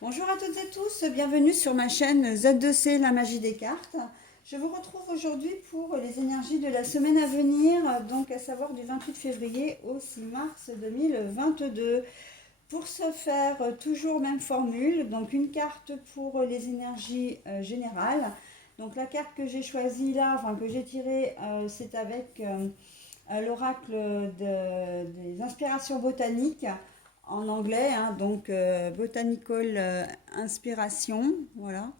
Bonjour à toutes et tous, bienvenue sur ma chaîne Z2C, la magie des cartes. Je vous retrouve aujourd'hui pour les énergies de la semaine à venir, donc à savoir du 28 février au 6 mars 2022. Pour ce faire, toujours même formule, donc une carte pour les énergies générales. Donc la carte que j'ai choisie là, enfin que j'ai tirée, c'est avec l'oracle des inspirations botaniques en anglais, hein, donc Botanical Inspiration, voilà.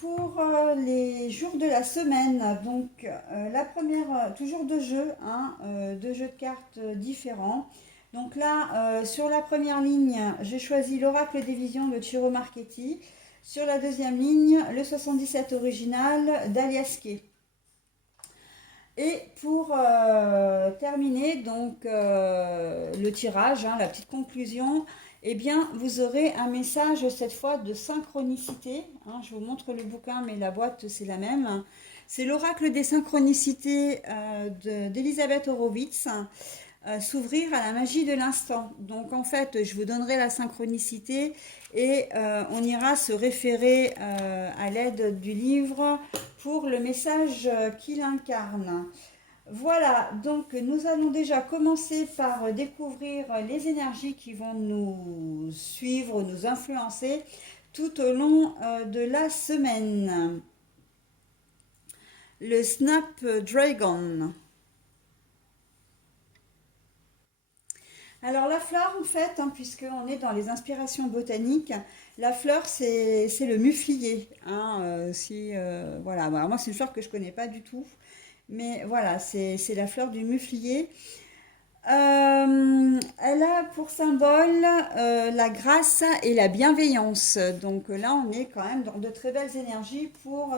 Pour les jours de la semaine, donc la première, toujours deux jeux, hein, deux jeux de cartes différents. Donc là, sur la première ligne, j'ai choisi l'oracle des visions de Ciro Marchetti. Sur la deuxième ligne, le 77 original d'Aliaske. Et pour terminer donc le tirage, hein, la petite conclusion, eh bien vous aurez un message cette fois de synchronicité, hein. Je vous montre le bouquin mais la boîte c'est la même. C'est l'oracle des synchronicités d'Elisabeth Horowitz. S'ouvrir à la magie de l'instant. Donc en fait, je vous donnerai la synchronicité et on ira se référer à l'aide du livre pour le message qu'il incarne. Voilà, donc nous allons déjà commencer par découvrir les énergies qui vont nous suivre, nous influencer tout au long de la semaine. Le Snapdragon. Alors la fleur, en fait, hein, puisqu'on est dans les inspirations botaniques, la fleur, c'est le muflier, hein, voilà, bah, moi, c'est une fleur que je connais pas du tout. Mais voilà, c'est la fleur du muflier. Elle a pour symbole la grâce et la bienveillance. Donc là, on est quand même dans de très belles énergies pour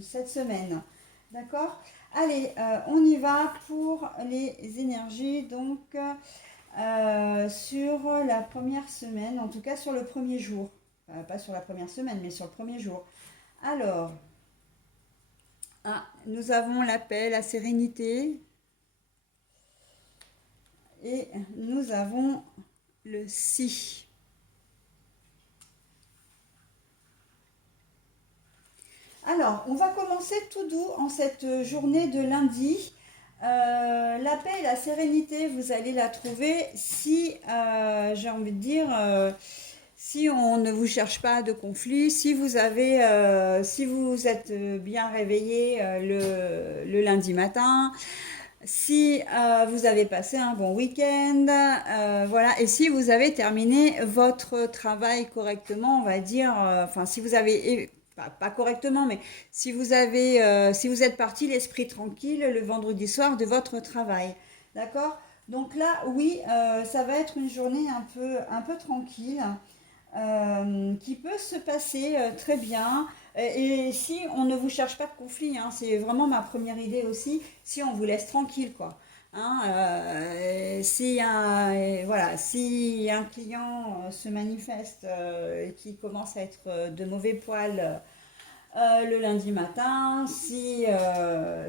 cette semaine. D'accord. Allez, on y va pour les énergies. Donc, sur la première semaine, en tout cas sur le premier jour. Pas sur la première semaine, mais sur le premier jour. Alors, nous avons la paix, la sérénité, et nous avons le si. Alors, on va commencer tout doux en cette journée de lundi. La paix et la sérénité, vous allez la trouver si, j'ai envie de dire, si on ne vous cherche pas de conflit, si vous êtes bien réveillé le lundi matin, si vous avez passé un bon week-end, voilà, et si vous avez terminé votre travail correctement, on va dire, enfin, si vous avez, pas correctement, mais si vous êtes parti l'esprit tranquille le vendredi soir de votre travail, d'accord? Donc là, oui, ça va être une journée un peu tranquille, qui peut se passer très bien. Et si on ne vous cherche pas de conflit, hein, c'est vraiment ma première idée aussi, si on vous laisse tranquille, quoi. Hein, voilà, si un client se manifeste et qui commence à être de mauvais poil le lundi matin, si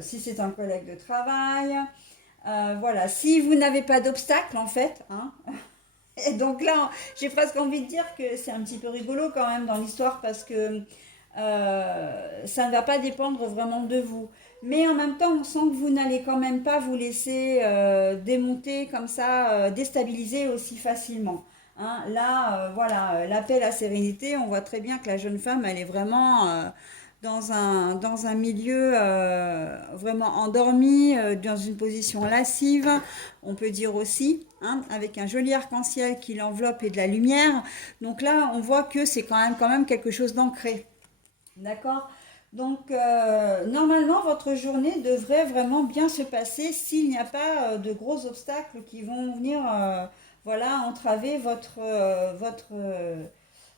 c'est un collègue de travail, voilà, si vous n'avez pas d'obstacle en fait, hein. Et donc là, j'ai presque envie de dire que c'est un petit peu rigolo quand même dans l'histoire parce que ça ne va pas dépendre vraiment de vous. Mais en même temps, on sent que vous n'allez quand même pas vous laisser démonter comme ça, déstabiliser aussi facilement. Hein, là, voilà, la paix, la sérénité, on voit très bien que la jeune femme, elle est vraiment dans un milieu vraiment endormi, dans une position lascive, on peut dire aussi, hein, avec un joli arc-en-ciel qui l'enveloppe et de la lumière. Donc là, on voit que c'est quand même quelque chose d'ancré. D'accord. Donc, normalement, votre journée devrait vraiment bien se passer s'il n'y a pas de gros obstacles qui vont venir voilà, entraver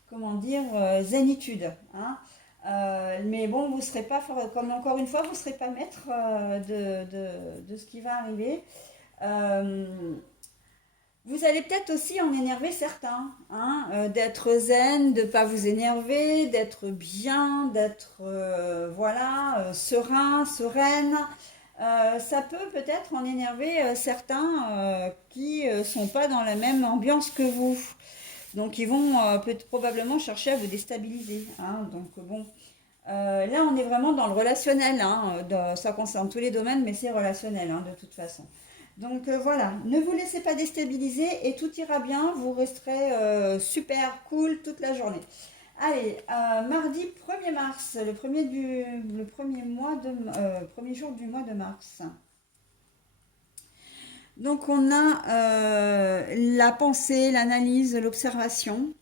comment dire, zénitude. Hein. Mais bon, vous serez pas, comme encore une fois, vous ne serez pas maître de ce qui va arriver. Euh, Vous allez peut-être aussi en énerver certains, hein, d'être zen, de ne pas vous énerver, d'être bien, d'être voilà, serein, sereine. Ça peut peut-être en énerver certains qui ne sont pas dans la même ambiance que vous. Donc ils vont probablement chercher à vous déstabiliser, hein. Donc bon, là on est vraiment dans le relationnel, hein. Ça concerne tous les domaines, mais c'est relationnel, hein, de toute façon. Donc voilà, ne vous laissez pas déstabiliser et tout ira bien, vous resterez super cool toute la journée. Allez, mardi 1er mars, le premier premier jour du mois de mars. Donc on a la pensée, l'analyse, l'observation.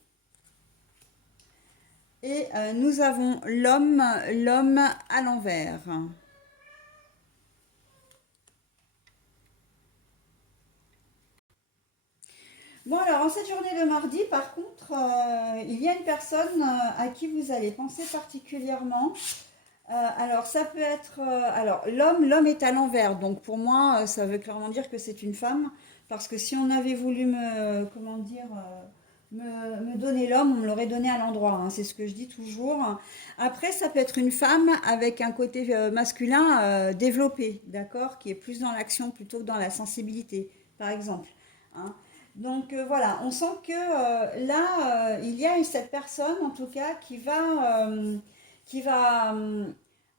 Et nous avons l'homme à l'envers. Bon, alors en cette journée de mardi, par contre, il y a une personne à qui vous allez penser particulièrement. Alors, ça peut être. Alors, l'homme est à l'envers. Donc, pour moi, ça veut clairement dire que c'est une femme. Parce que si on avait voulu comment dire, me donner l'homme, on me l'aurait donné à l'endroit, hein. C'est ce que je dis toujours. Après, ça peut être une femme avec un côté masculin développé, d'accord, qui est plus dans l'action plutôt que dans la sensibilité, par exemple, hein. Donc voilà, on sent que là, il y a cette personne, en tout cas, qui va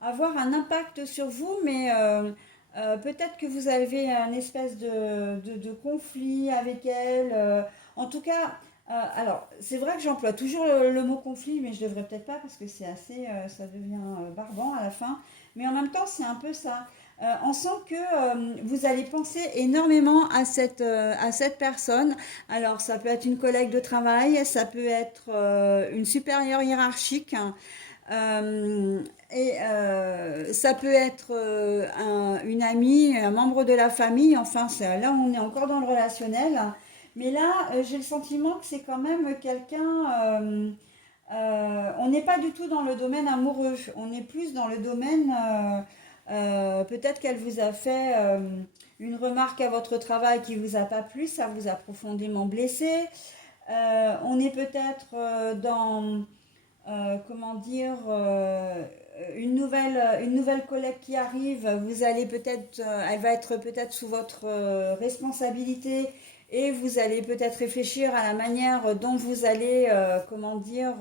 avoir un impact sur vous, mais peut-être que vous avez un espèce de conflit avec elle. En tout cas, alors c'est vrai que j'emploie toujours le mot conflit, mais je devrais peut-être pas parce que c'est assez, ça devient barbant à la fin. Mais en même temps, c'est un peu ça. On sent que vous allez penser énormément à cette personne. Alors, ça peut être une collègue de travail, ça peut être une supérieure hiérarchique, hein. Et ça peut être une amie, un membre de la famille, enfin là on est encore dans le relationnel. Mais là j'ai le sentiment que c'est quand même quelqu'un, on n'est pas du tout dans le domaine amoureux, on est plus dans le domaine, peut-être qu'elle vous a fait une remarque à votre travail qui vous a pas plu, ça vous a profondément blessé. On est peut-être dans comment dire, une nouvelle collègue qui arrive, vous allez peut-être, elle va être peut-être sous votre responsabilité et vous allez peut-être réfléchir à la manière dont vous allez, comment dire,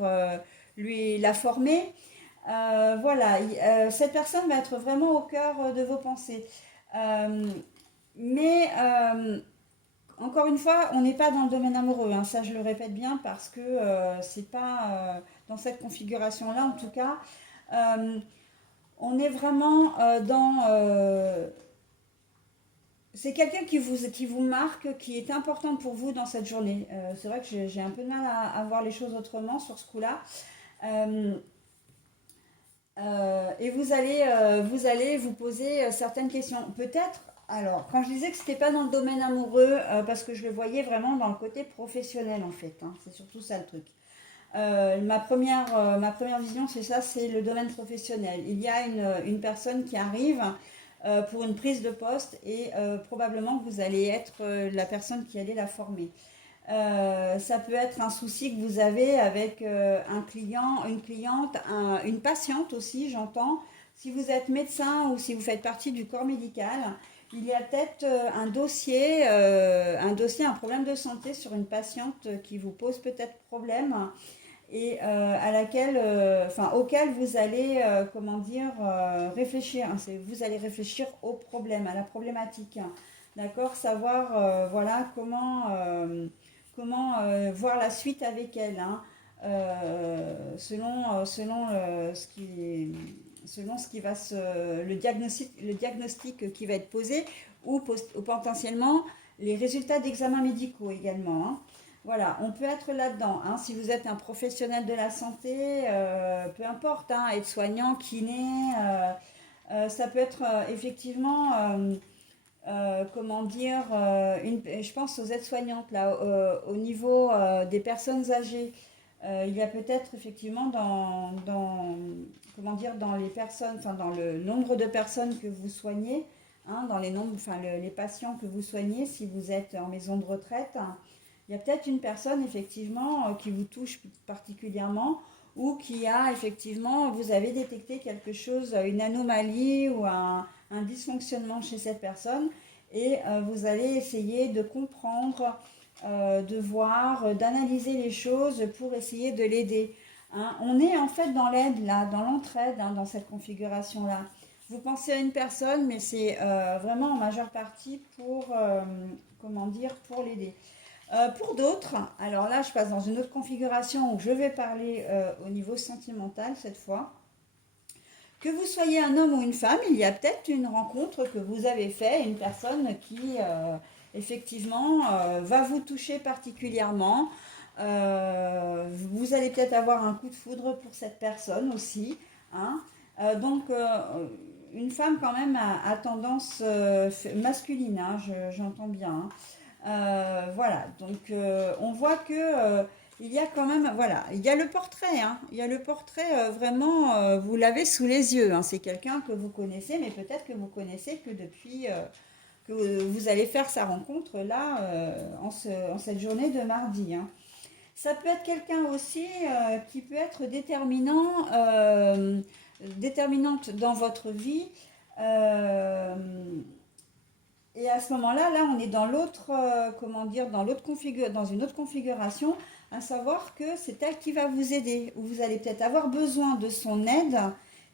lui la former. Voilà, cette personne va être vraiment au cœur de vos pensées. Euh, mais encore une fois, on n'est pas dans le domaine amoureux, hein. Ça je le répète bien parce que c'est pas dans cette configuration-là en tout cas. Euh, on est vraiment dans... c'est quelqu'un qui vous marque, qui est important pour vous dans cette journée. C'est vrai que j'ai un peu de mal à voir les choses autrement sur ce coup-là. Euh, et vous allez vous poser certaines questions. Peut-être, alors, quand je disais que c'était pas dans le domaine amoureux, parce que je le voyais vraiment dans le côté professionnel en fait, hein. C'est surtout ça le truc. Ma première vision, c'est ça, c'est le domaine professionnel. Il y a une personne qui arrive pour une prise de poste et probablement que vous allez être la personne qui allait la former. Ça peut être un souci que vous avez avec un client, une cliente, une patiente aussi, j'entends. Si vous êtes médecin ou si vous faites partie du corps médical, il y a peut-être un problème de santé sur une patiente qui vous pose peut-être problème et à laquelle, enfin, auquel vous allez, comment dire, réfléchir, hein. Vous allez réfléchir au problème, à la problématique, hein. D'accord, savoir, voilà, comment voir la suite avec elle, hein, selon ce qui va le diagnostic qui va être posé ou potentiellement les résultats d'examens médicaux également, hein. Voilà, on peut être là-dedans, hein. Si vous êtes un professionnel de la santé, peu importe, hein, aide-soignant, kiné, ça peut être effectivement, comment dire, je pense aux aides-soignantes, là, au niveau des personnes âgées. Il y a peut-être effectivement comment dire, dans les personnes, enfin dans le nombre de personnes que vous soignez, hein, dans les nombres, enfin les patients que vous soignez, si vous êtes en maison de retraite, hein, il y a peut-être une personne effectivement qui vous touche particulièrement ou qui a effectivement, vous avez détecté quelque chose, une anomalie ou un dysfonctionnement chez cette personne et vous allez essayer de comprendre de voir, d'analyser les choses pour essayer de l'aider. Hein. On est en fait dans l'aide là, dans l'entraide, hein, dans cette configuration-là. Vous pensez à une personne, mais c'est vraiment en majeure partie pour, comment dire, pour l'aider. Pour d'autres, alors là, je passe dans une autre configuration où je vais parler au niveau sentimental cette fois. Que vous soyez un homme ou une femme, il y a peut-être une rencontre que vous avez faite, une personne qui, effectivement, va vous toucher particulièrement. Vous allez peut-être avoir un coup de foudre pour cette personne aussi. Hein. Donc, une femme quand même a tendance masculine, hein, j'entends bien. Hein. Voilà, donc on voit que il y a quand même, voilà, il y a le portrait, hein, il y a le portrait vraiment, vous l'avez sous les yeux, hein, c'est quelqu'un que vous connaissez, mais peut-être que vous connaissez que depuis que vous allez faire sa rencontre là en cette journée de mardi. Hein. Ça peut être quelqu'un aussi qui peut être déterminante dans votre vie. Euh, et à ce moment-là, là, on est dans l'autre, comment dire, dans une autre configuration, à savoir que c'est elle qui va vous aider, ou vous allez peut-être avoir besoin de son aide,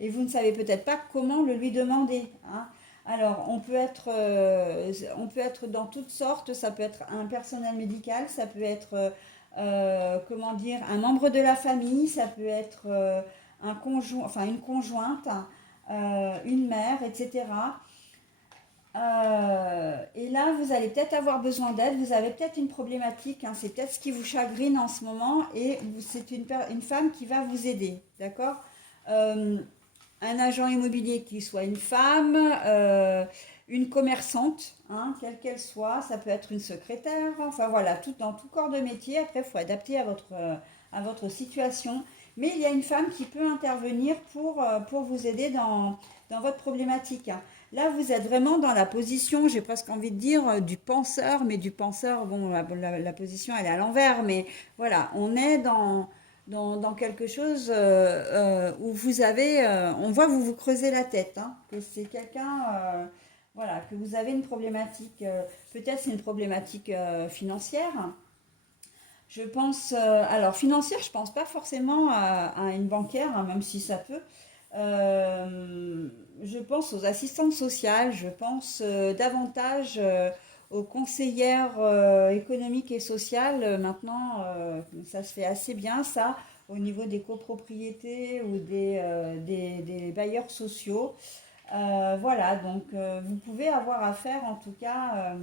et vous ne savez peut-être pas comment le lui demander. Hein. Alors, on peut être dans toutes sortes, ça peut être un personnel médical, ça peut être, comment dire, un membre de la famille, ça peut être un conjoint, enfin une conjointe, une mère, etc. Et là, vous allez peut-être avoir besoin d'aide, vous avez peut-être une problématique, hein, c'est peut-être ce qui vous chagrine en ce moment, et c'est une femme qui va vous aider, d'accord. Euh, un agent immobilier qui soit une femme, une commerçante, hein, quelle qu'elle soit, ça peut être une secrétaire, enfin voilà, dans tout corps de métier, après il faut adapter à votre situation, mais il y a une femme qui peut intervenir pour vous aider dans votre problématique. Hein. Là, vous êtes vraiment dans la position, j'ai presque envie de dire, du penseur, mais du penseur, bon, la position, elle est à l'envers, mais voilà, on est dans quelque chose où vous avez, on voit que vous vous creusez la tête, hein, que c'est quelqu'un, voilà, que vous avez une problématique, peut-être c'est une problématique financière. Je pense, alors financière, je pense pas forcément à une bancaire, hein, même si ça peut. Je pense aux assistantes sociales, je pense davantage aux conseillères économiques et sociales. Maintenant, ça se fait assez bien, ça, au niveau des copropriétés ou des bailleurs sociaux. Voilà, donc vous pouvez avoir affaire en tout cas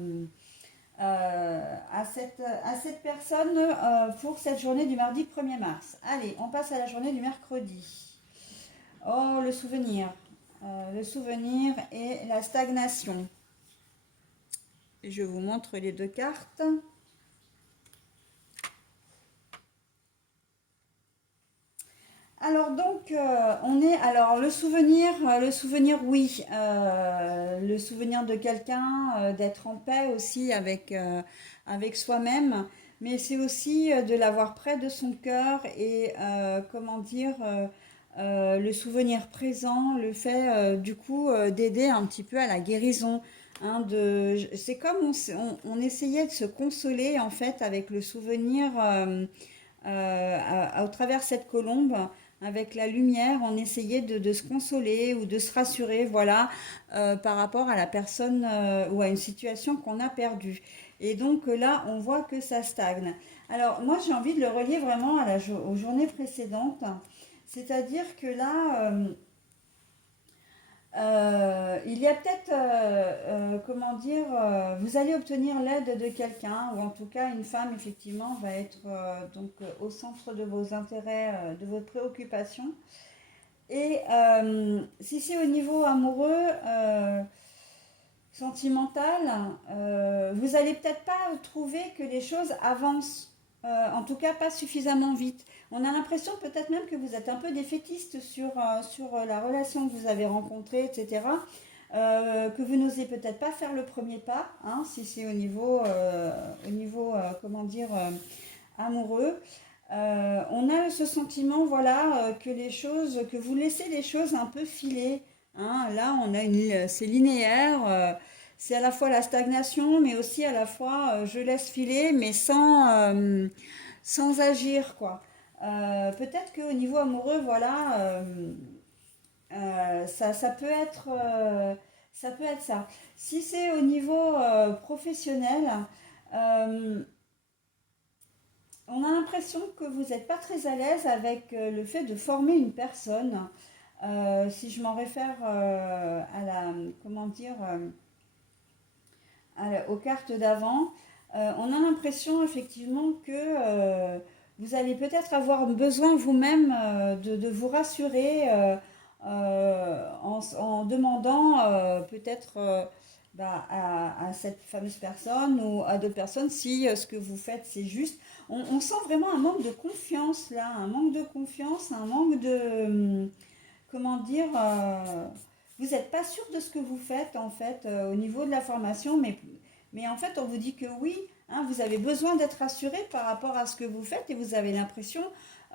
à cette personne pour cette journée du mardi 1er mars. Allez, on passe à la journée du mercredi. Oh, le souvenir. Le souvenir et la stagnation. Je vous montre les deux cartes. Alors donc, on est alors le souvenir oui, le souvenir de quelqu'un, d'être en paix aussi avec soi-même, mais c'est aussi de l'avoir près de son cœur et comment dire, le souvenir présent, le fait du coup d'aider un petit peu à la guérison. Hein, c'est comme on essayait de se consoler en fait avec le souvenir au travers cette colombe, avec la lumière, on essayait de se consoler ou de se rassurer, voilà, par rapport à la personne ou à une situation qu'on a perdue. Et donc là, on voit que ça stagne. Alors moi, j'ai envie de le relier vraiment aux journées précédentes, c'est-à-dire que là, il y a peut-être, comment dire, vous allez obtenir l'aide de quelqu'un, ou en tout cas une femme effectivement va être donc au centre de vos intérêts, de vos préoccupations. Et si c'est au niveau amoureux, sentimental, vous allez peut-être pas trouver que les choses avancent, en tout cas pas suffisamment vite. On a l'impression peut-être même que vous êtes un peu défaitiste sur la relation que vous avez rencontrée, etc. Que vous n'osez peut-être pas faire le premier pas, hein, si c'est au niveau comment dire, amoureux. On a ce sentiment, voilà, que vous laissez les choses un peu filer. Hein. Là, c'est linéaire. c'est à la fois la stagnation, mais aussi à la fois je laisse filer, mais sans agir, quoi. Peut-être qu'au niveau amoureux, voilà, ça peut être ça peut être ça. Si c'est au niveau professionnel, euh, on a l'impression que vous n'êtes pas très à l'aise avec le fait de former une personne. Si je m'en réfère à la, comment dire, aux cartes d'avant, on a l'impression effectivement que vous allez peut-être avoir besoin vous-même de vous rassurer en demandant peut-être à cette fameuse personne ou à d'autres personnes si ce que vous faites c'est juste. On sent vraiment un manque de confiance là, un manque de confiance, un manque de, comment dire, vous n'êtes pas sûr de ce que vous faites en fait au niveau de la formation, mais en fait on vous dit que oui, hein, vous avez besoin d'être rassuré par rapport à ce que vous faites et vous avez l'impression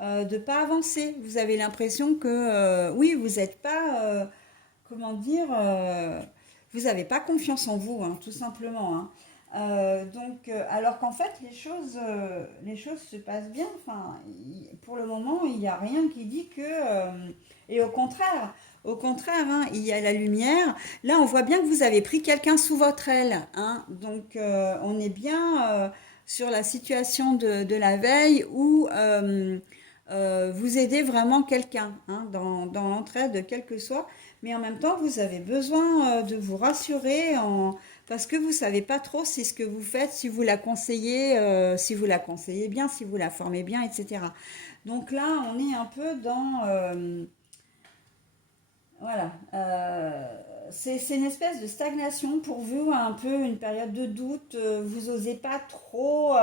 de ne pas avancer. Vous avez l'impression que oui, vous n'êtes pas, comment dire, vous n'avez pas confiance en vous, hein, tout simplement. Hein. Alors qu'en fait, les choses se passent bien. Enfin, pour le moment, il n'y a rien qui dit que. Et au contraire, hein, il y a la lumière. Là, on voit bien que vous avez pris quelqu'un sous votre aile. Hein, donc, on est bien sur la situation de la veille où vous aidez vraiment quelqu'un hein, dans l'entraide, quel que soit. Mais en même temps, vous avez besoin de vous rassurer parce que vous savez pas trop si ce que vous faites, si vous la conseillez bien, si vous la formez bien, etc. Donc là, on est un peu dans, voilà, c'est une espèce de stagnation pour vous, un peu une période de doute. Vous osez pas trop.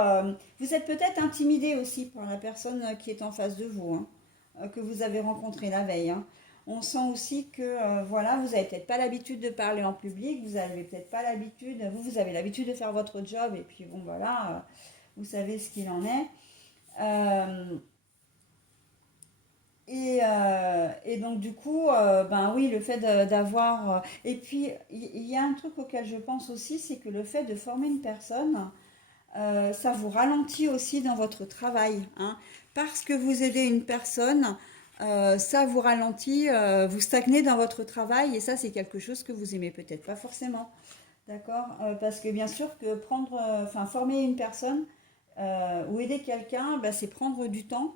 Vous êtes peut-être intimidé aussi par la personne qui est en face de vous, hein, que vous avez rencontré la veille. Hein. On sent aussi que voilà, vous avez peut-être pas l'habitude de parler en public, vous avez peut-être pas l'habitude, vous avez l'habitude de faire votre job et puis bon voilà, vous savez ce qu'il en est. Euh, et donc du coup, ben oui, le fait d'avoir... et puis, il y a un truc auquel je pense aussi, c'est que le fait de former une personne, ça vous ralentit aussi dans votre travail. Hein. Parce que vous aidez une personne, ça vous ralentit, vous stagnez dans votre travail, et ça, c'est quelque chose que vous aimez peut-être pas forcément. D'accord. Parce que bien sûr que enfin, former une personne ou aider quelqu'un, ben, c'est prendre du temps.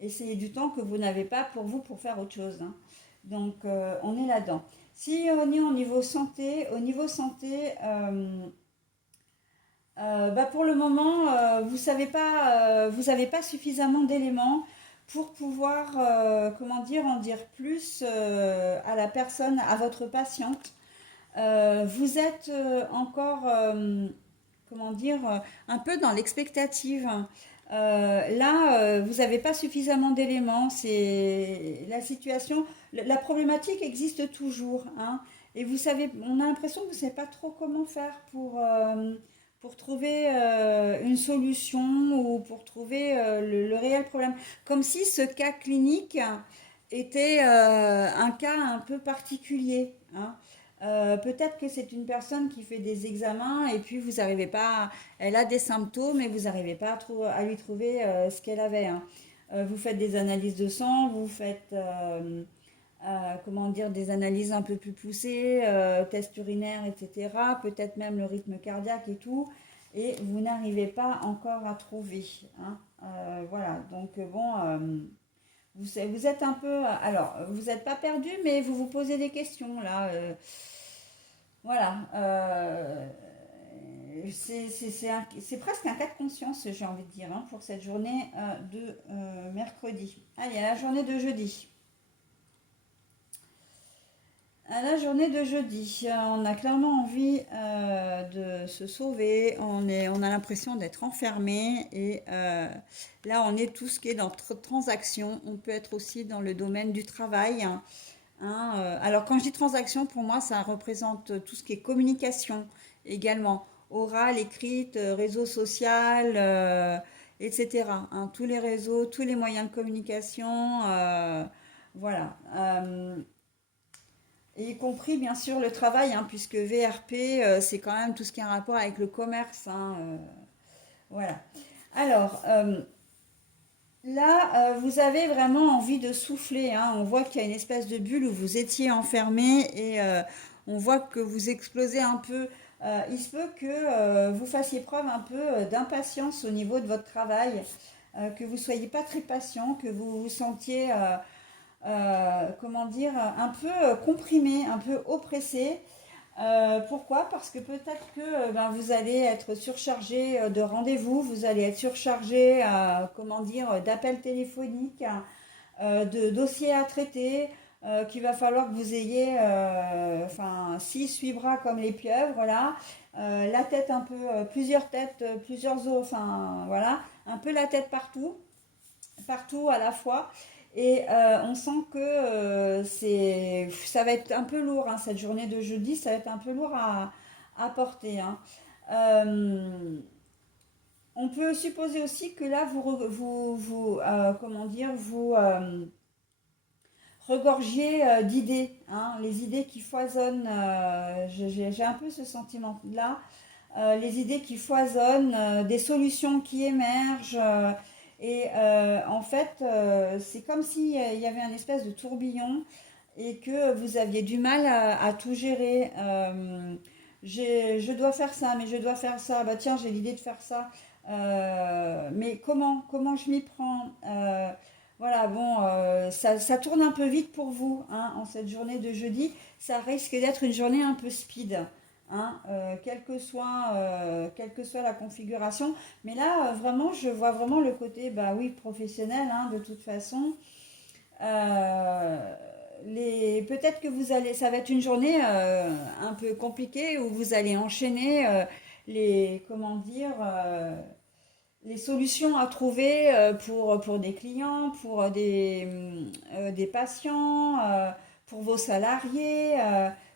Et c'est du temps que vous n'avez pas pour vous pour faire autre chose. Hein. Donc, on est là-dedans. Si on est au niveau santé, pour le moment, vous n'avez pas suffisamment d'éléments pour pouvoir, comment dire, en dire plus à la personne, à votre patiente. Vous êtes encore, comment dire, un peu dans l'expectative. Là, vous n'avez pas suffisamment d'éléments. C'est la situation, la problématique existe toujours. Hein, et vous savez, on a l'impression que vous ne savez pas trop comment faire pour trouver une solution ou pour trouver le réel problème. Comme si ce cas clinique était un cas un peu particulier. Hein. Peut-être que c'est une personne qui fait des examens et puis vous n'arrivez pas, elle a des symptômes et vous n'arrivez pas à lui trouver ce qu'elle avait. Hein. Vous faites des analyses de sang, vous faites comment dire, des analyses un peu plus poussées, tests urinaires, etc. Peut-être même le rythme cardiaque et tout. Et vous n'arrivez pas encore à trouver. Hein. Voilà, donc bon, vous êtes un peu... Alors, vous n'êtes pas perdu, mais vous vous posez des questions là. Voilà. C'est presque un cas de conscience, j'ai envie de dire, hein, pour cette journée de mercredi. Allez, à la journée de jeudi. À la journée de jeudi, on a clairement envie de se sauver, on a l'impression d'être enfermé et là on est tout ce qui est dans transaction, on peut être aussi dans le domaine du travail. Hein. Hein, alors quand je dis transaction, pour moi ça représente tout ce qui est communication également, orale, écrite, réseau social, etc. Hein, tous les réseaux, tous les moyens de communication, voilà. y compris bien sûr le travail, hein, puisque VRP, c'est quand même tout ce qui a un rapport avec le commerce, hein, voilà. Alors, là, vous avez vraiment envie de souffler, hein. On voit qu'il y a une espèce de bulle où vous étiez enfermé et on voit que vous explosez un peu. Il se peut que vous fassiez preuve un peu d'impatience au niveau de votre travail, que vous soyez pas très patient, que vous vous sentiez, comment dire, un peu comprimé, un peu oppressé. Pourquoi? Parce que peut-être que ben, vous allez être surchargé de rendez-vous, vous allez être surchargé, comment dire, d'appels téléphoniques, de dossiers à traiter, qu'il va falloir que vous ayez, enfin, 6, 8 bras comme les pieuvres, là, la tête un peu, plusieurs têtes, plusieurs os, enfin, voilà, un peu la tête partout, partout à la fois. Et on sent que ça va être un peu lourd, hein, cette journée de jeudi, ça va être un peu lourd à porter, hein. Euh, on peut supposer aussi que là, comment dire, vous regorgiez d'idées, hein, les idées qui foisonnent. J'ai un peu ce sentiment-là, les idées qui foisonnent, des solutions qui émergent. En fait, c'est comme s'il y avait un espèce de tourbillon et que vous aviez du mal à tout gérer. Je dois faire ça, mais je dois faire ça. Bah tiens, j'ai l'idée de faire ça. Mais comment je m'y prends? Voilà, bon, ça tourne un peu vite pour vous, hein, en cette journée de jeudi. Ça risque d'être une journée un peu speed, hein, quelle que soit la configuration. Mais là, vraiment, je vois vraiment le côté, bah oui, professionnel, hein, de toute façon. Euh, Peut-être que ça va être une journée un peu compliquée où vous allez enchaîner comment dire, les solutions à trouver pour des clients, pour des patients, pour vos salariés.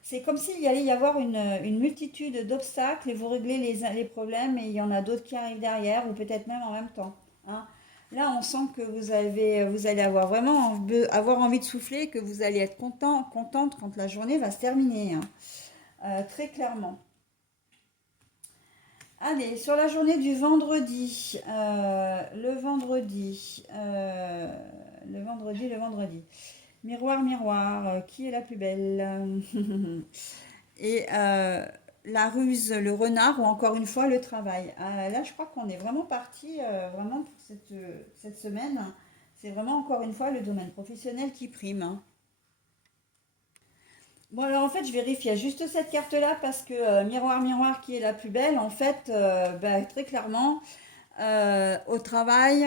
C'est comme s'il y allait y avoir une multitude d'obstacles et vous réglez les problèmes et il y en a d'autres qui arrivent derrière ou peut-être même en même temps, hein. Là, on sent que vous allez avoir vraiment avoir envie de souffler, que vous allez être contente quand la journée va se terminer, hein. Très clairement. Allez, sur la journée du vendredi, le vendredi. Miroir, miroir, qui est la plus belle? Et la ruse, le renard, ou encore une fois le travail. Là, je crois qu'on est vraiment parti, vraiment pour cette semaine. C'est vraiment encore une fois le domaine professionnel qui prime, hein. Bon, alors en fait, je vérifie. Il y a juste cette carte-là parce que miroir, miroir, qui est la plus belle? En fait, bah, très clairement, au travail,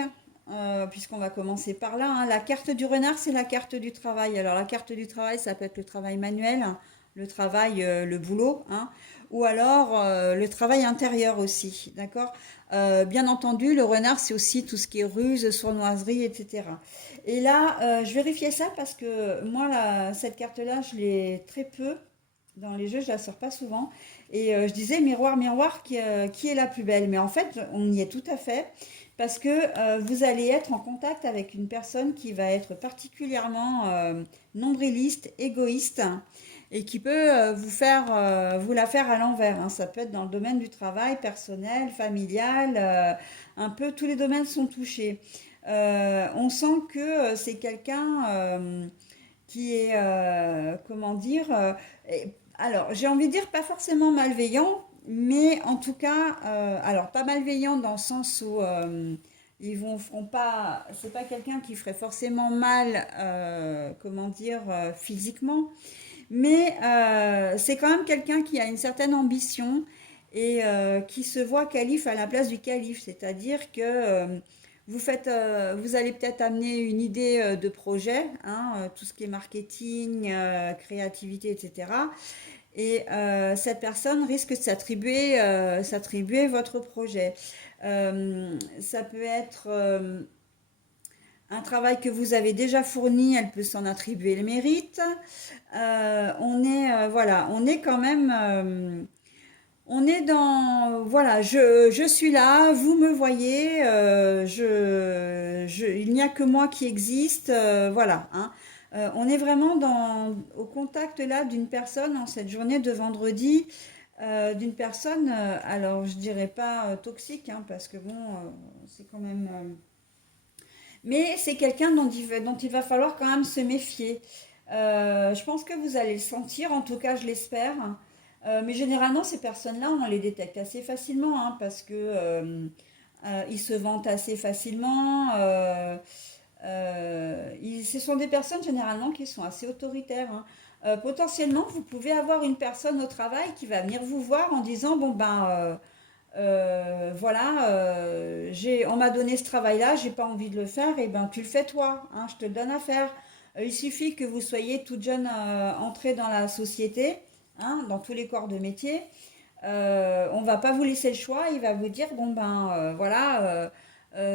puisqu'on va commencer par là, hein, la carte du renard, c'est la carte du travail. Alors, la carte du travail, ça peut être le travail manuel, hein, le travail, le boulot, hein, ou alors le travail intérieur aussi, d'accord? Bien entendu, le renard, c'est aussi tout ce qui est ruse, sournoiserie, etc. Et là, je vérifiais ça parce que moi, cette carte-là, je l'ai très peu dans les jeux, je la sors pas souvent. Et je disais miroir, miroir, qui est la plus belle? Mais en fait, on y est tout à fait parce que vous allez être en contact avec une personne qui va être particulièrement nombriliste, égoïste et qui peut vous la faire à l'envers, hein. Ça peut être dans le domaine du travail, personnel, familial, un peu tous les domaines sont touchés. On sent que c'est quelqu'un qui est, comment dire, alors j'ai envie de dire pas forcément malveillant, mais en tout cas, alors pas malveillant dans le sens où feront pas, c'est pas quelqu'un qui ferait forcément mal, comment dire, physiquement, mais c'est quand même quelqu'un qui a une certaine ambition et qui se voit calife à la place du calife, c'est-à-dire que vous allez peut-être amener une idée de projet, hein, tout ce qui est marketing, créativité, etc. Et cette personne risque de s'attribuer votre projet. Ça peut être un travail que vous avez déjà fourni, elle peut s'en attribuer le mérite. Voilà, on est quand même, on est dans, voilà, je suis là, vous me voyez, il n'y a que moi qui existe, voilà, hein. On est vraiment au contact là d'une personne en cette journée de vendredi, d'une personne, alors je dirais pas toxique, hein, parce que bon, c'est quand même... mais c'est quelqu'un dont il va falloir quand même se méfier. Je pense que vous allez le sentir, en tout cas je l'espère. Mais généralement, ces personnes-là, on les détecte assez facilement, hein, parce que ils se vantent assez facilement. Ce sont des personnes généralement qui sont assez autoritaires, hein. Potentiellement, vous pouvez avoir une personne au travail qui va venir vous voir en disant, bon ben voilà, on m'a donné ce travail-là, j'ai pas envie de le faire, et ben tu le fais toi, hein, je te le donne à faire. Il suffit que vous soyez toute jeune entrée dans la société, hein, dans tous les corps de métier. On va pas vous laisser le choix, il va vous dire bon ben voilà,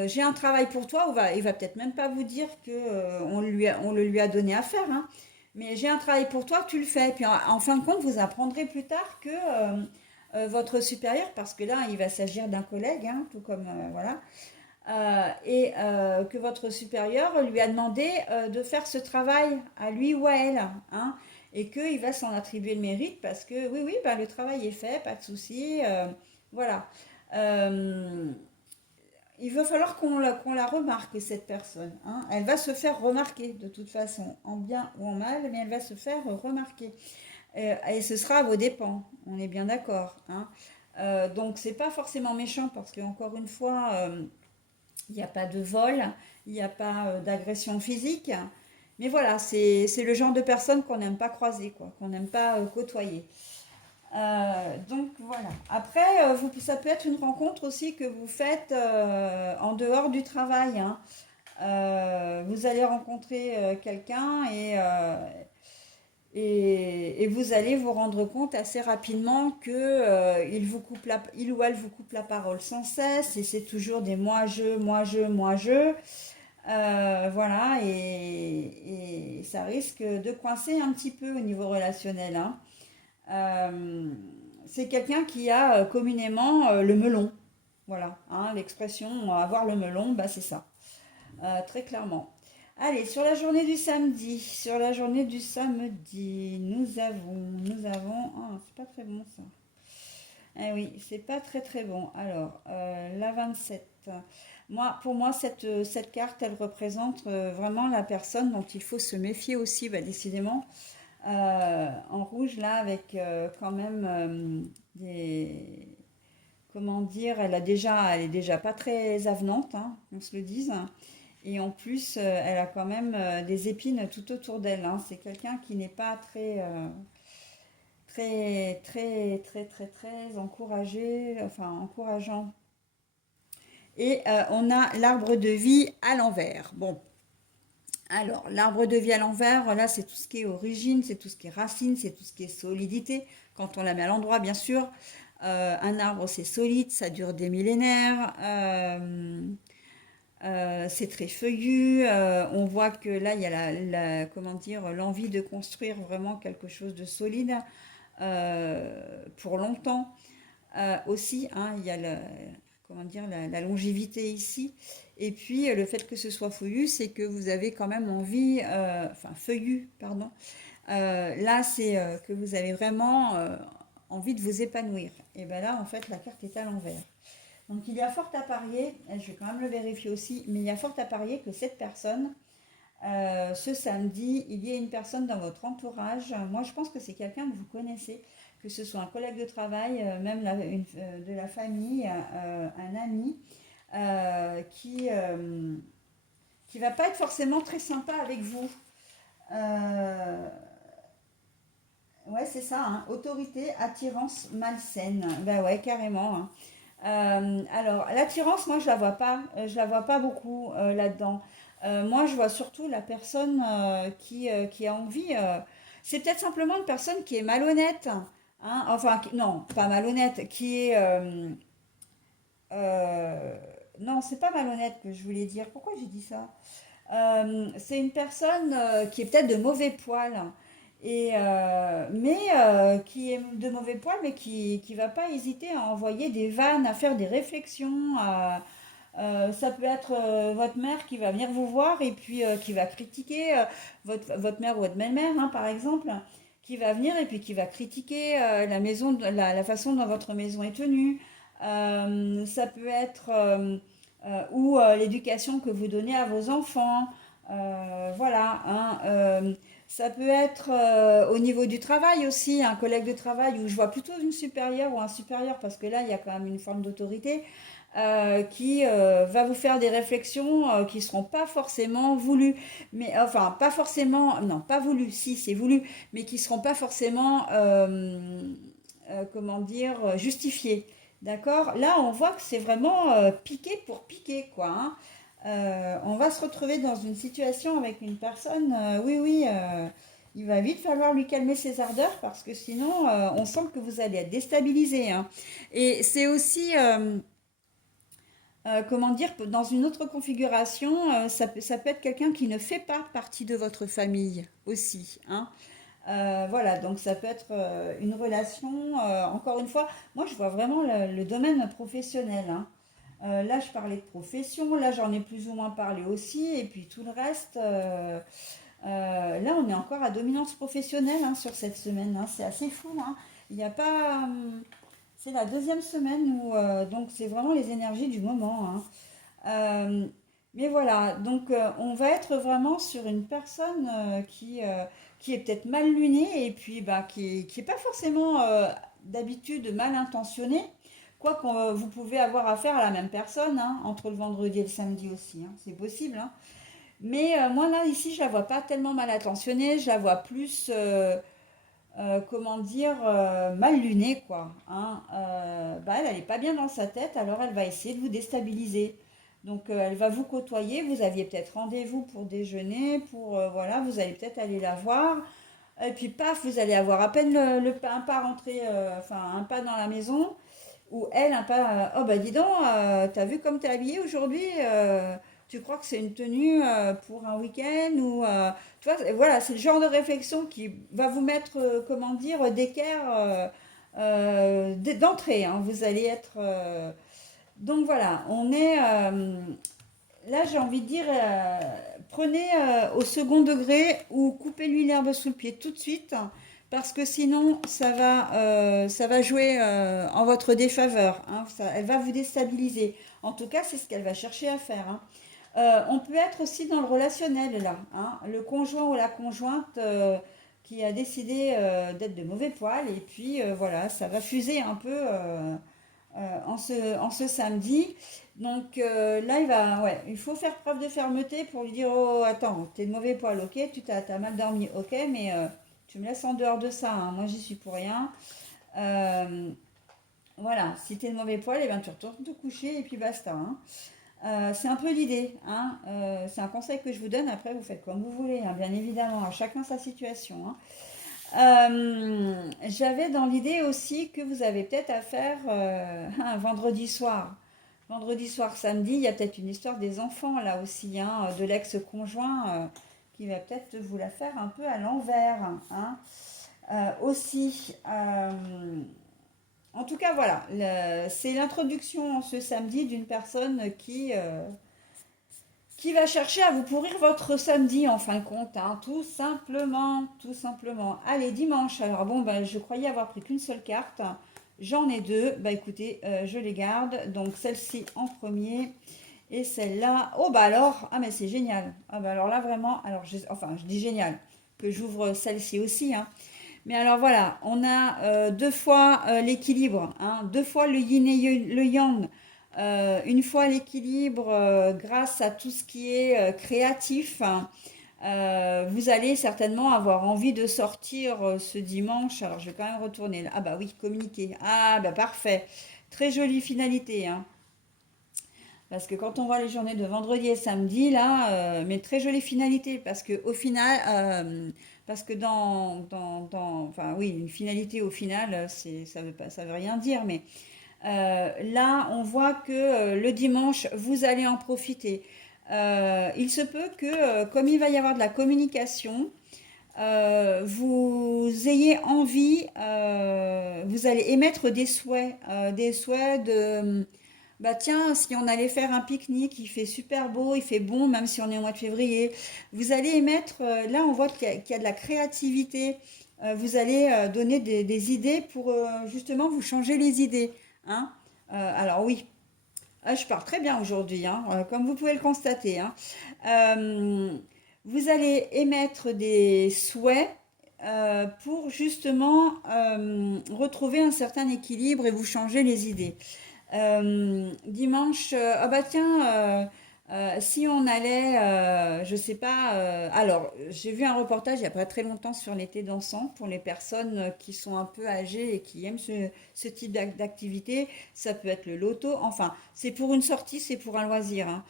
j'ai un travail pour toi, il va peut-être même pas vous dire que on le lui a donné à faire, hein. Mais j'ai un travail pour toi, tu le fais. Puis en fin de compte, vous apprendrez plus tard que votre supérieur, parce que là, il va s'agir d'un collègue, hein, tout comme voilà, et que votre supérieur lui a demandé de faire ce travail à lui ou à elle, hein, et qu'il va s'en attribuer le mérite parce que oui, oui, ben, le travail est fait, pas de souci, voilà. Euh, il va falloir qu'on la remarque, cette personne, hein. Elle va se faire remarquer de toute façon, en bien ou en mal, mais elle va se faire remarquer. Et ce sera à vos dépens, on est bien d'accord, hein. Donc c'est pas forcément méchant parce que encore une fois, il n'y a pas de vol, il n'y a pas d'agression physique. Mais voilà, c'est le genre de personne qu'on n'aime pas croiser, quoi, qu'on n'aime pas côtoyer. Donc voilà. Après, ça peut être une rencontre aussi que vous faites en dehors du travail, hein. Vous allez rencontrer quelqu'un et vous allez vous rendre compte assez rapidement que il ou elle vous coupe la parole sans cesse et c'est toujours des moi je, moi je, moi je. Voilà, et ça risque de coincer un petit peu au niveau relationnel, hein. Euh, c'est quelqu'un qui a communément le melon. Voilà, hein, l'expression avoir le melon, bah c'est ça, très clairement. Allez, sur la journée du samedi, nous avons, ah, c'est pas très bon ça. Eh oui, c'est pas très très bon. Alors, la 27. Pour moi, cette carte, elle représente vraiment la personne dont il faut se méfier aussi, bah, décidément. En rouge, là, avec quand même des... Comment dire, elle est déjà pas très avenante, hein, qu'on se le dise. Et en plus, elle a quand même des épines tout autour d'elle, hein. C'est quelqu'un qui n'est pas très encouragé, enfin encourageant. Et on a l'arbre de vie à l'envers. Bon, alors l'arbre de vie à l'envers, là c'est tout ce qui est origine, c'est tout ce qui est racine, c'est tout ce qui est solidité. Quand on la met à l'endroit, bien sûr. Un arbre c'est solide, ça dure des millénaires. C'est très feuillu. On voit que là, il y a comment dire, l'envie de construire vraiment quelque chose de solide pour longtemps. Aussi, hein, il y a comment dire, la longévité ici. Et puis, le fait que ce soit feuillu, c'est que vous avez quand même envie, enfin feuillu, pardon. Là, c'est que vous avez vraiment envie de vous épanouir. Et bien là, en fait, la carte est à l'envers. Donc il y a fort à parier, je vais quand même le vérifier aussi, mais il y a fort à parier que cette personne, ce samedi, il y ait une personne dans votre entourage. Moi, je pense que c'est quelqu'un que vous connaissez, que ce soit un collègue de travail, même de la famille, un ami, qui va pas être forcément très sympa avec vous. Euh, ouais, c'est ça, hein. Autorité, attirance malsaine. Ben ouais, carrément, hein. Alors, l'attirance, moi, je la vois pas beaucoup là-dedans. Moi, je vois surtout la personne qui a envie. C'est peut-être simplement une personne qui est malhonnête, hein. Enfin, non, pas malhonnête, qui est. Euh, non, c'est pas malhonnête que je voulais dire. Pourquoi j'ai dit ça? C'est une personne qui est peut-être de mauvais poil, mais qui est de mauvais poil, mais qui va pas hésiter à envoyer des vannes, à faire des réflexions, Ça peut être votre mère qui va venir vous voir et puis qui va critiquer votre mère ou votre belle-mère, hein, par exemple, qui va venir et puis qui va critiquer la maison, la façon dont votre maison est tenue. Ça peut être ou l'éducation que vous donnez à vos enfants. Voilà, hein, ça peut être au niveau du travail aussi, un collègue de travail où je vois plutôt une supérieure ou un supérieur, parce que là, il y a quand même une forme d'autorité qui va vous faire des réflexions qui ne seront pas forcément voulues, mais enfin, pas forcément, non, pas voulues, si, c'est voulu, mais qui ne seront pas forcément, comment dire, justifiées. D'accord? Là, on voit que c'est vraiment piqué pour piquer, quoi, hein. On va se retrouver dans une situation avec une personne, oui, oui, il va vite falloir lui calmer ses ardeurs parce que sinon, on sent que vous allez être déstabilisé, hein. Et c'est aussi, comment dire, dans une autre configuration, ça peut être quelqu'un qui ne fait pas partie de votre famille aussi, hein. Voilà, donc ça peut être une relation, encore une fois, moi je vois vraiment le domaine professionnel, hein. Là, je parlais de profession, là, j'en ai plus ou moins parlé aussi, et puis tout le reste, là, on est encore à dominance professionnelle hein, sur cette semaine, hein, c'est assez fou, hein. Il n'y a pas. C'est la deuxième semaine où, donc, c'est vraiment les énergies du moment, hein. Euh, mais voilà, donc on va être vraiment sur une personne qui est peut-être mal lunée et puis bah, qui est pas forcément d'habitude mal intentionnée, quoique vous pouvez avoir affaire à la même personne hein, entre le vendredi et le samedi aussi, hein, c'est possible, hein. Mais moi là, ici, je la vois pas tellement mal intentionnée, je la vois plus, comment dire, mal lunée, quoi, hein. Bah, elle est pas bien dans sa tête, alors elle va essayer de vous déstabiliser. Donc elle va vous côtoyer, vous aviez peut-être rendez-vous pour déjeuner, pour, voilà, vous allez peut-être aller la voir. Et puis paf, vous allez avoir à peine un pas rentré, enfin un pas dans la maison, ou elle un pas, oh bah dis donc, t'as vu comme t'es habillée aujourd'hui, tu crois que c'est une tenue pour un week-end ou tu vois, voilà, c'est le genre de réflexion qui va vous mettre, comment dire, d'équerre d'entrée, hein. Vous allez être, donc voilà, on est, là j'ai envie de dire, prenez au second degré ou coupez-lui l'herbe sous le pied tout de suite, parce que sinon ça va jouer en votre défaveur, hein. Elle va vous déstabiliser. En tout cas, c'est ce qu'elle va chercher à faire, hein. On peut être aussi dans le relationnel là, hein. Le conjoint ou la conjointe qui a décidé d'être de mauvais poil, et puis voilà, ça va fuser un peu en ce samedi. Donc là, ouais, il faut faire preuve de fermeté pour lui dire, oh, attends, t'es de mauvais poil, ok, t'as mal dormi, ok, mais tu me laisses en dehors de ça, hein, moi j'y suis pour rien. Euh, voilà, si t'es de mauvais poil, eh ben, tu retournes te coucher et puis basta, hein. C'est un peu l'idée, hein. C'est un conseil que je vous donne, après vous faites comme vous voulez, hein, bien évidemment, à chacun sa situation, hein. J'avais dans l'idée aussi que vous avez peut-être à faire un vendredi soir. Vendredi soir, samedi, il y a peut-être une histoire des enfants là aussi, hein, de l'ex-conjoint qui va peut-être vous la faire un peu à l'envers, hein. Aussi, en tout cas, voilà, c'est l'introduction ce samedi d'une personne qui va chercher à vous pourrir votre samedi en fin de compte, hein, tout simplement, tout simplement. Allez, dimanche, alors bon, bah, je croyais avoir pris qu'une seule carte, j'en ai deux, bah écoutez, je les garde, donc celle-ci en premier, et celle-là, oh bah alors, ah mais c'est génial, ah bah alors là vraiment, alors enfin je dis génial, que j'ouvre celle-ci aussi, hein. Mais alors voilà, on a deux fois l'équilibre, hein, deux fois le yin et le yang, une fois l'équilibre grâce à tout ce qui est créatif, hein. Vous allez certainement avoir envie de sortir ce dimanche. Alors je vais quand même retourner là. Ah bah oui, communiquer. Ah bah parfait. Très jolie finalité, hein. Parce que quand on voit les journées de vendredi et samedi, là, mais très jolie finalité, parce que au final, parce que enfin oui, une finalité au final, ça veut pas, ça veut rien dire, mais là, on voit que le dimanche, vous allez en profiter. Il se peut que, comme il va y avoir de la communication, vous ayez envie, vous allez émettre des souhaits bah tiens, si on allait faire un pique-nique, il fait super beau, il fait bon, même si on est au mois de février, vous allez émettre, là on voit qu'il y a de la créativité. Vous allez donner des idées pour justement vous changer les idées, hein. Alors oui, je parle très bien aujourd'hui, hein, comme vous pouvez le constater, hein. Euh, Vous allez émettre des souhaits pour justement retrouver un certain équilibre et vous changer les idées. Dimanche, ah bah tiens, si on allait, je sais pas, alors j'ai vu un reportage il y a pas très longtemps sur l'été dansant pour les personnes qui sont un peu âgées et qui aiment ce type d'activité. Ça peut être le loto, enfin, c'est pour une sortie, c'est pour un loisir, hein.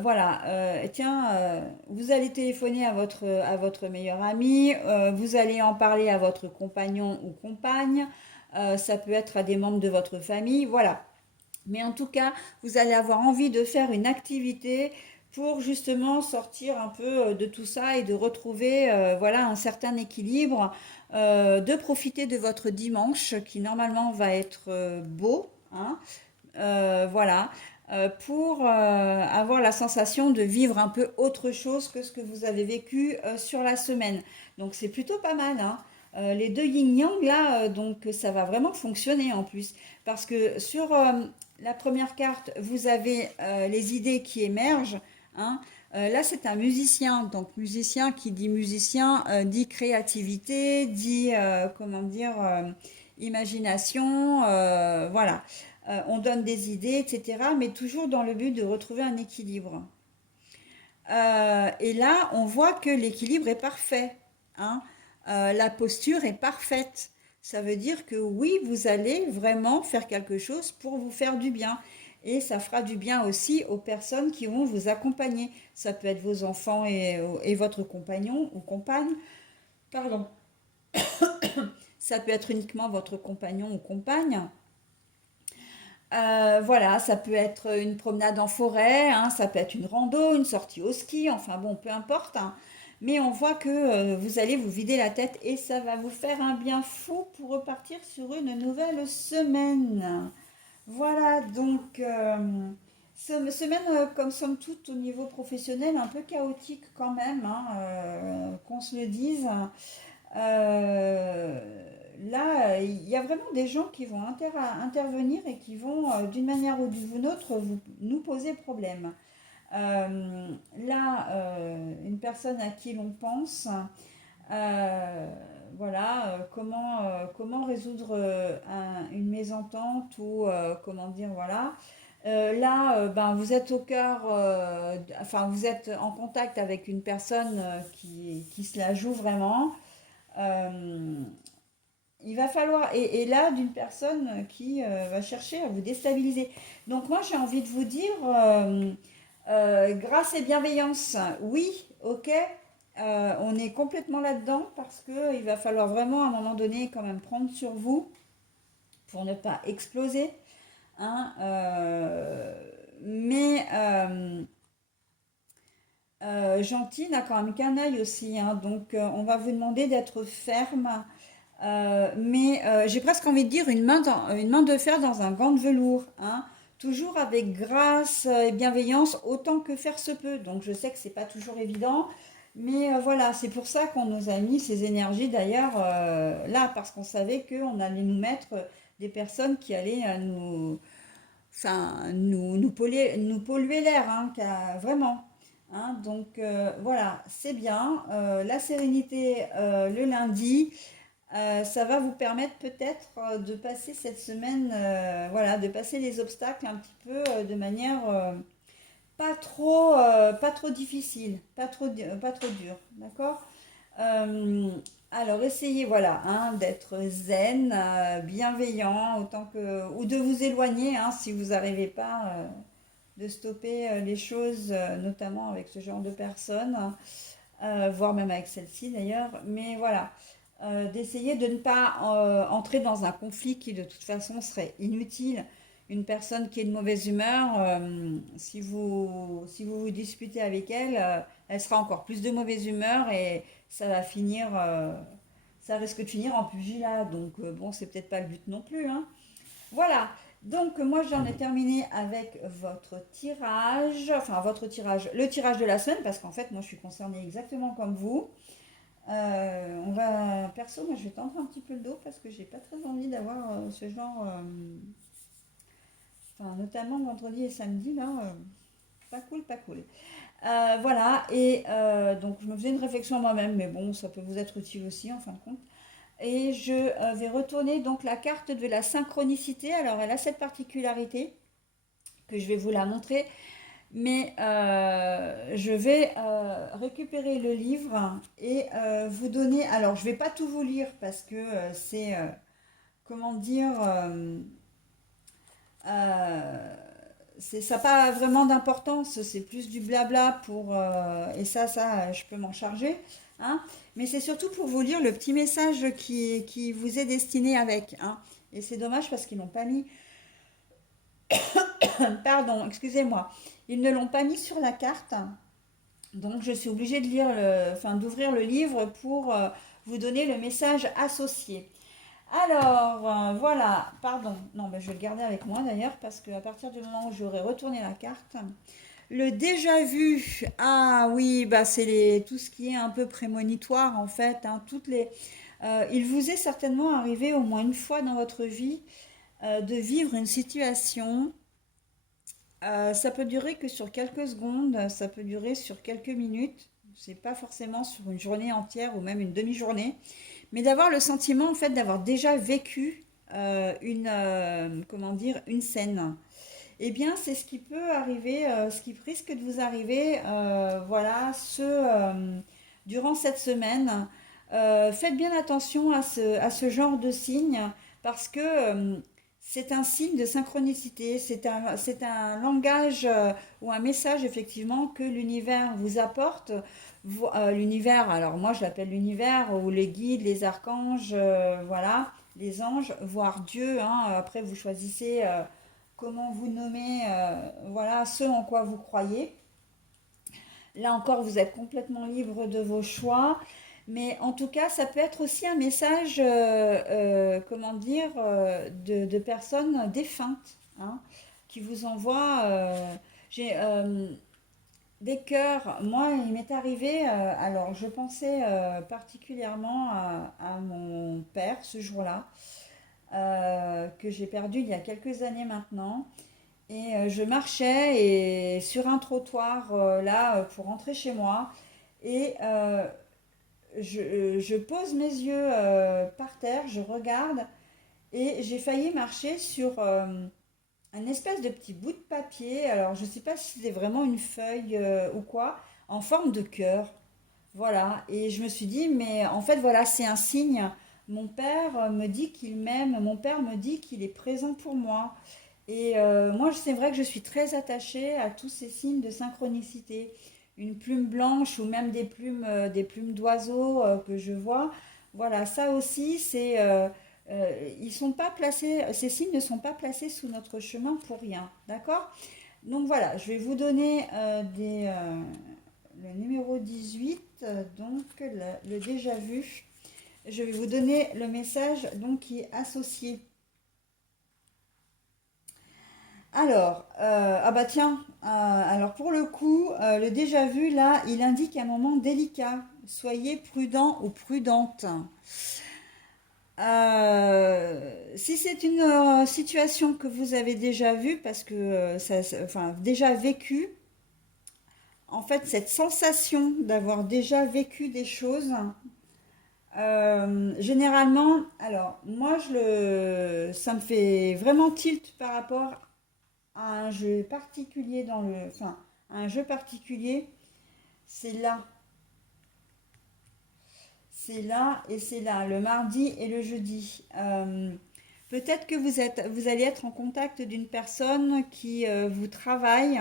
Voilà, et tiens, vous allez téléphoner à votre meilleur ami, vous allez en parler à votre compagnon ou compagne, ça peut être à des membres de votre famille, voilà. Mais en tout cas, vous allez avoir envie de faire une activité pour justement sortir un peu de tout ça et de retrouver voilà un certain équilibre, de profiter de votre dimanche qui normalement va être beau, hein, voilà, pour avoir la sensation de vivre un peu autre chose que ce que vous avez vécu sur la semaine. Donc c'est plutôt pas mal, hein. Les deux yin-yang là, donc ça va vraiment fonctionner en plus. Parce que sur la première carte, vous avez les idées qui émergent, hein. Là, c'est un musicien. Donc musicien qui dit musicien dit créativité, dit comment dire imagination, voilà. On donne des idées, etc., mais toujours dans le but de retrouver un équilibre. Et là, on voit que l'équilibre est parfait, hein. La posture est parfaite. Ça veut dire que oui, vous allez vraiment faire quelque chose pour vous faire du bien. Et ça fera du bien aussi aux personnes qui vont vous accompagner. Ça peut être vos enfants et votre compagnon ou compagne. Pardon. Ça peut être uniquement votre compagnon ou compagne. Voilà, ça peut être une promenade en forêt, hein, ça peut être une rando, une sortie au ski, enfin bon, peu importe, hein. Mais on voit que vous allez vous vider la tête et ça va vous faire un bien fou pour repartir sur une nouvelle semaine. Voilà, donc semaine comme somme toute au niveau professionnel un peu chaotique quand même, hein, qu'on se le dise. Euh, Là, il y a vraiment des gens qui vont intervenir et qui vont, d'une manière ou d'une autre, nous poser problème. Là, une personne à qui l'on pense, euh, voilà, comment résoudre une mésentente ou comment dire, voilà. Là, ben, vous êtes au cœur, enfin, vous êtes en contact avec une personne qui se la joue vraiment. Euh, il va falloir, et là, d'une personne qui va chercher à vous déstabiliser. Donc moi, j'ai envie de vous dire, grâce et bienveillance, oui, ok, on est complètement là-dedans parce que il va falloir vraiment à un moment donné quand même prendre sur vous pour ne pas exploser, hein, mais gentil n'a quand même qu'un œil aussi, hein, donc on va vous demander d'être ferme. Mais j'ai presque envie de dire une main de fer dans un gant de velours, hein. Toujours avec grâce et bienveillance, autant que faire se peut. Donc je sais que c'est pas toujours évident, mais voilà, c'est pour ça qu'on nous a mis ces énergies d'ailleurs là, parce qu'on savait qu'on allait nous mettre des personnes qui allaient enfin, nous polluer l'air, hein, vraiment. Hein. Donc voilà, c'est bien. La sérénité le lundi. Ça va vous permettre peut-être de passer cette semaine, voilà, de passer les obstacles un petit peu de manière pas trop difficile, pas trop dure, d'accord. Euh, alors essayez, voilà, hein, d'être zen, bienveillant, autant que, ou de vous éloigner, hein, si vous n'arrivez pas de stopper les choses, notamment avec ce genre de personnes, voire même avec celle-ci d'ailleurs. Mais voilà, d'essayer de ne pas entrer dans un conflit qui de toute façon serait inutile. Une personne qui est de mauvaise humeur, si vous disputez avec elle, elle sera encore plus de mauvaise humeur et ça va finir, ça risque de finir en pugilat. Donc bon, c'est peut-être pas le but non plus, hein. Voilà. Donc moi j'en ai terminé avec votre tirage, enfin votre tirage, le tirage de la semaine, parce qu'en fait moi je suis concernée exactement comme vous. On va, perso, moi je vais tendre un petit peu le dos parce que j'ai pas très envie d'avoir ce genre, enfin notamment vendredi et samedi là, pas cool, pas cool. Voilà, et donc je me faisais une réflexion moi-même, mais bon, ça peut vous être utile aussi en fin de compte. Et je vais retourner donc la carte de la synchronicité. Alors elle a cette particularité que je vais vous la montrer, mais je vais récupérer le livre et vous donner. Alors je ne vais pas tout vous lire parce que c'est, comment dire, euh, ça n'a pas vraiment d'importance, c'est plus du blabla pour, et ça, je peux m'en charger. Hein, mais c'est surtout pour vous lire le petit message qui vous est destiné avec. Hein, et c'est dommage parce qu'ils n'ont pas mis, pardon, excusez-moi, ils ne l'ont pas mis sur la carte. Donc je suis obligée de lire enfin, d'ouvrir le livre pour vous donner le message associé. Alors, voilà, pardon, non, mais je vais le garder avec moi d'ailleurs, parce qu'à partir du moment où j'aurai retourné la carte, le déjà vu, ah oui, bah c'est tout ce qui est un peu prémonitoire en fait, hein, il vous est certainement arrivé au moins une fois dans votre vie de vivre une situation. Ça peut durer que sur quelques secondes, ça peut durer sur quelques minutes, c'est pas forcément sur une journée entière ou même une demi-journée, mais d'avoir le sentiment en fait d'avoir déjà vécu comment dire, une scène. Eh bien, c'est ce qui peut arriver, ce qui risque de vous arriver, voilà, durant cette semaine. Faites bien attention à ce genre de signe parce que c'est un signe de synchronicité, c'est un langage ou un message effectivement que l'univers vous apporte. L'univers, alors moi je l'appelle l'univers ou les guides, les archanges, voilà, les anges, voire Dieu. Hein, après vous choisissez comment vous nommez, voilà, ce en quoi vous croyez. Là encore, vous êtes complètement libre de vos choix. Mais en tout cas, ça peut être aussi un message, comment dire, de personnes défuntes, hein, qui vous envoient j'ai, des cœurs. Moi, il m'est arrivé, alors je pensais particulièrement à mon père ce jour-là, que j'ai perdu il y a quelques années maintenant. Et je marchais et sur un trottoir là pour rentrer chez moi et je pose mes yeux par terre, je regarde et j'ai failli marcher sur un espèce de petit bout de papier. Alors je ne sais pas si c'était vraiment une feuille ou quoi, en forme de cœur. Voilà. Et je me suis dit, mais en fait voilà, c'est un signe. Mon père me dit qu'il m'aime, mon père me dit qu'il est présent pour moi. Et moi, c'est vrai que je suis très attachée à tous ces signes de synchronicité. Une plume blanche ou même des plumes d'oiseaux que je vois. Voilà, ça aussi, ils sont pas placés, ces signes ne sont pas placés sous notre chemin pour rien. D'accord? Donc voilà, je vais vous donner le numéro 18, donc le déjà vu. Je vais vous donner le message donc, qui est associé. Alors, ah bah tiens, alors pour le coup, le déjà vu là, il indique un moment délicat. Soyez prudent ou prudente. Si c'est une situation que vous avez déjà vue, parce que enfin déjà vécu, en fait cette sensation d'avoir déjà vécu des choses, généralement, alors moi ça me fait vraiment tilt par rapport à un jeu particulier enfin, un jeu particulier, c'est là, c'est là et c'est là, le mardi et le jeudi. Peut-être que vous allez être en contact d'une personne qui vous travaille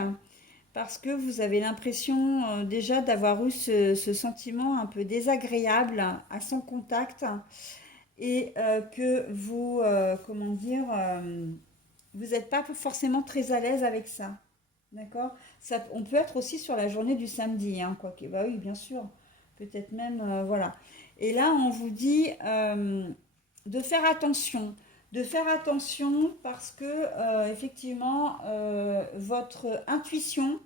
parce que vous avez l'impression déjà d'avoir eu ce sentiment un peu désagréable à son contact et que vous, comment dire, vous n'êtes pas forcément très à l'aise avec ça. D'accord? Ça, on peut être aussi sur la journée du samedi, hein, quoique, bah oui, bien sûr. Peut-être même, voilà. Et là, on vous dit de faire attention, de faire attention parce que effectivement votre intuition,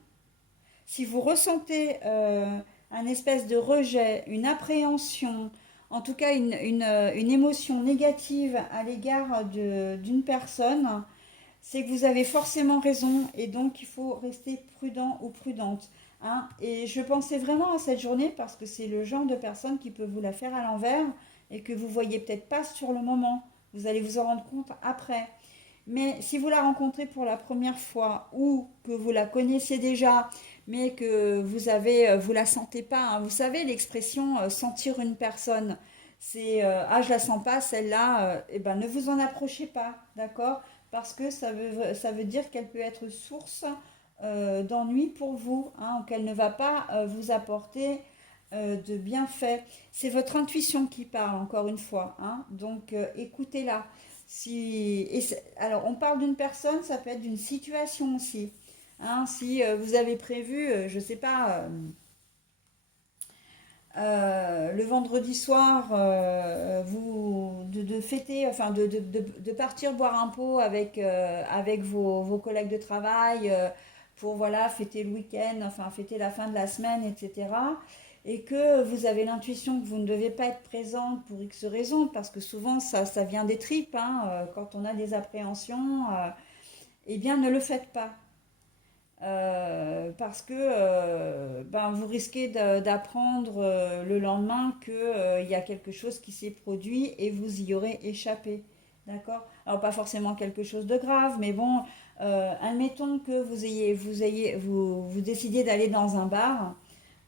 si vous ressentez un espèce de rejet, une appréhension, en tout cas une émotion négative à l'égard d'une personne, c'est que vous avez forcément raison et donc il faut rester prudent ou prudente. Hein. Et je pensais vraiment à cette journée parce que c'est le genre de personne qui peut vous la faire à l'envers et que vous voyez peut-être pas sur le moment. Vous allez vous en rendre compte après. Mais si vous la rencontrez pour la première fois ou que vous la connaissiez déjà, mais que vous la sentez pas, hein, vous savez l'expression sentir une personne, c'est ah je la sens pas celle-là, eh ben ne vous en approchez pas, d'accord? Parce que ça veut dire qu'elle peut être source d'ennui pour vous, hein, qu'elle ne va pas vous apporter de bienfaits. C'est votre intuition qui parle, encore une fois, hein, donc écoutez-la. Alors, on parle d'une personne, ça peut être d'une situation aussi. Hein, si vous avez prévu, je ne sais pas, le vendredi soir, de fêter, enfin de partir boire un pot avec vos collègues de travail pour voilà, fêter le week-end, enfin fêter la fin de la semaine, etc. Et que vous avez l'intuition que vous ne devez pas être présente pour X raisons, parce que souvent ça vient des tripes, hein, quand on a des appréhensions, eh bien ne le faites pas. Parce que ben, vous risquez d'apprendre le lendemain qu'il y a quelque chose qui s'est produit et vous y aurez échappé. D'accord? Alors pas forcément quelque chose de grave, mais bon, admettons que vous décidiez d'aller dans un bar.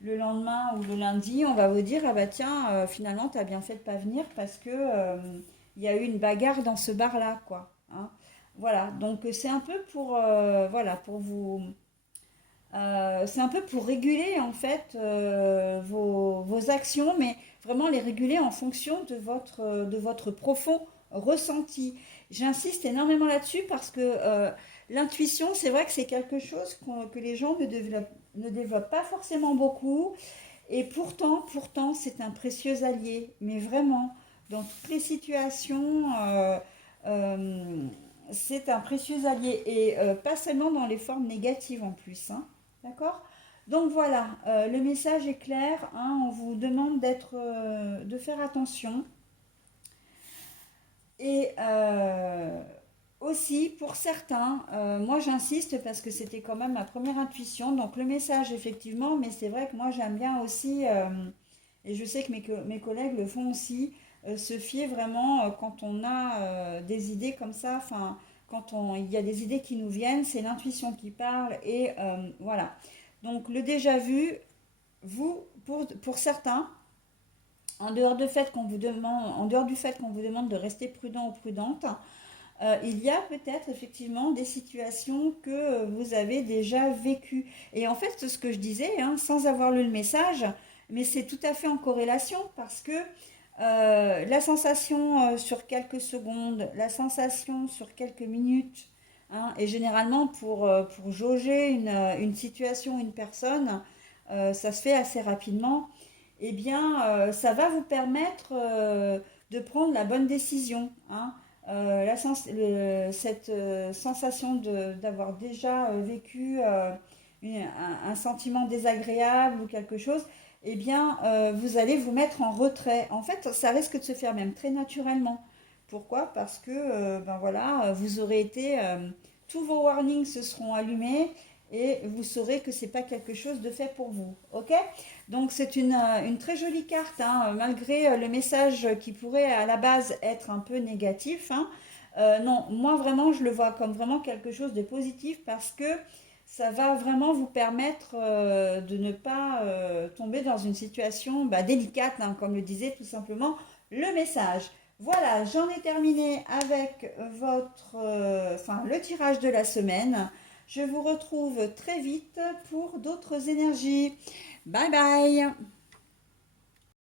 Le lendemain ou le lundi, on va vous dire, ah bah tiens, finalement, tu as bien fait de pas venir parce que il y a eu une bagarre dans ce bar-là, quoi. Hein. Voilà, donc c'est un peu pour, voilà, pour vous, c'est un peu pour réguler en fait vos actions, mais vraiment les réguler en fonction de votre profond ressenti. J'insiste énormément là-dessus parce que l'intuition, c'est vrai que c'est quelque chose que les gens ne développent pas forcément beaucoup, et pourtant, c'est un précieux allié, mais vraiment, dans toutes les situations, euh, c'est un précieux allié, et pas seulement dans les formes négatives en plus. Hein. D'accord? Donc voilà, le message est clair. Hein, on vous demande de faire attention. Et aussi, pour certains, moi j'insiste parce que c'était quand même ma première intuition. Donc le message, effectivement, mais c'est vrai que moi j'aime bien aussi, et je sais que mes collègues le font aussi, se fier vraiment quand on a des idées comme ça, enfin, il y a des idées qui nous viennent, c'est l'intuition qui parle, et voilà. Donc le déjà vu, pour certains, en dehors du fait qu'on vous demande de rester prudent ou prudente, il y a peut-être effectivement des situations que vous avez déjà vécues. Et en fait, ce que je disais, hein, sans avoir lu le message, mais c'est tout à fait en corrélation parce que la sensation sur quelques secondes, la sensation sur quelques minutes, hein, et généralement pour jauger une situation, une personne, ça se fait assez rapidement, eh bien, ça va vous permettre de prendre la bonne décision. Hein. Cette sensation d'avoir déjà vécu un sentiment désagréable ou quelque chose, eh bien, vous allez vous mettre en retrait. En fait, ça risque de se faire même très naturellement. Pourquoi? Parce que, ben voilà, vous aurez été, tous vos warnings se seront allumés et vous saurez que c'est pas quelque chose de fait pour vous. Ok? Donc c'est une très jolie carte, hein, malgré le message qui pourrait à la base être un peu négatif. Hein. Non, moi vraiment je le vois comme vraiment quelque chose de positif parce que ça va vraiment vous permettre de ne pas tomber dans une situation bah, délicate, hein, comme le disait tout simplement le message. Voilà, j'en ai terminé avec le tirage de la semaine. Je vous retrouve très vite pour d'autres énergies. Bye bye.